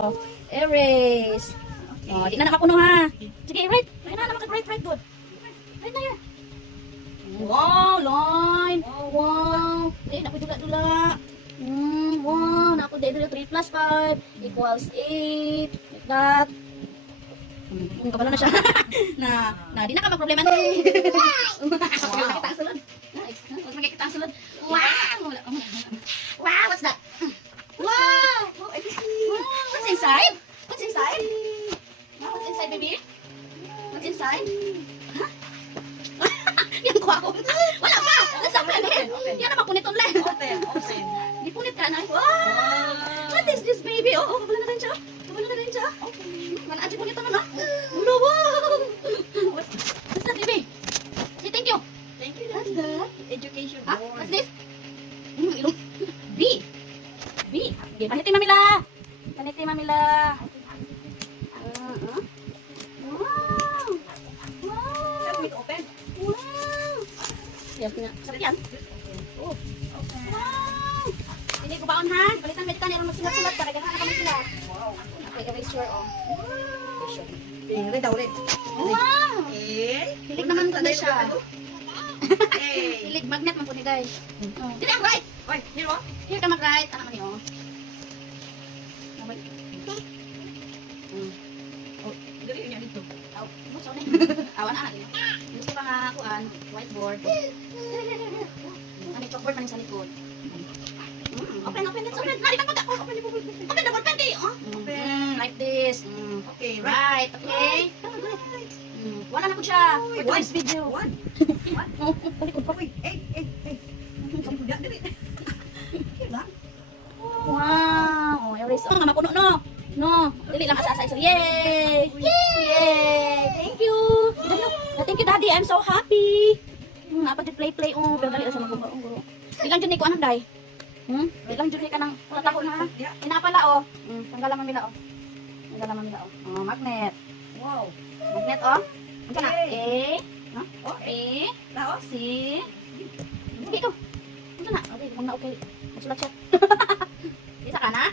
Oh, erase. Oh, di na nakapuno ha. Sige, right. Ayun na, right, good. Right na yan. Wow, line. Wow. Eh, napudula-dula. Wow, napudula 3 plus 5 equals 8. Like that. Kabalo na siya. Di na ka mag-problema na. Makikita ang sulod. Makikita ang sulod. Wow. Wow, what's that? Wow. What's inside? What's inside? What's inside, baby? What's inside? Huh? Yan ko ako. Wala pa. Nasa planet. Yan na mapunit ulit. Open. Di punit ka na. Wow. What is this, baby? Oh, kabalo na rin siya. Kabalo na rin siya. Wala aja punit na na. Wow. What's that, baby? Say thank you. Thank you, What's Daddy. that? Education Ah, board. what's this? Ilong. B. Okay, paniti mamila. Paniti mamila. Wow. Wow. Help me to open. Wow. Yan nga. Sarap yan. Oh, open. Wow. Hindi ko baon ha. Palitan medyo tayo magsulat-sulat para ganahan na kami sila. Wow. Okay, eraser oh. Red daw, red. Wow. Okay. Hilig naman po siya. Hey. Hilig magnet man po ni guys. Dili ang right. Oy, here mo? Here ka mag-right. Ano man yun? Dali niya dito. Awan na natin. Gusto pa nga kuan, whiteboard. Ano chalkboard man sa likod. Open, let's open. Nari ka pagka. Open the ball pen kayo. Like this. Okay, right. Right, okay. Wala na po siya. For today's video. One. Palikod pa. Uy, eh. Sampuda, dali. Okay lang. Wow. Erase. Nga mapuno no. No, dili lang asa-asa iso. Yay! Yay! Thank you. Thank you, Daddy. I'm so happy. Apa di play oh, pero dali sa maguguro. Ilang jud ni ko anang day? Ilang jud ni ka nang tatakon ha? Inapala oh. Tanggalan man nila oh. Tanggalan man nila oh. Oh, magnet. Wow. Magnet oh. Ano na? A. No? Oh, A. Laos. C. Sige ko. Ano na? Okay, kung na okay. Masulat siya. Isa ka na?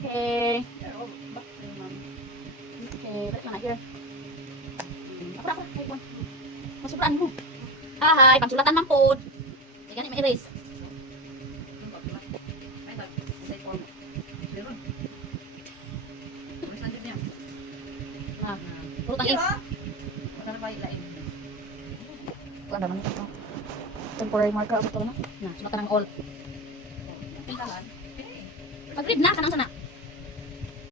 Okay. Okay, balik lang na here. Ako. Masulaan mo. Hi, pangsulatan man po. Sige, ganit ma-erase. Purutang ink. Ano naman ito? Temporary marker ako ito na. Sulatan ng all. Mag-read na, kanang sana.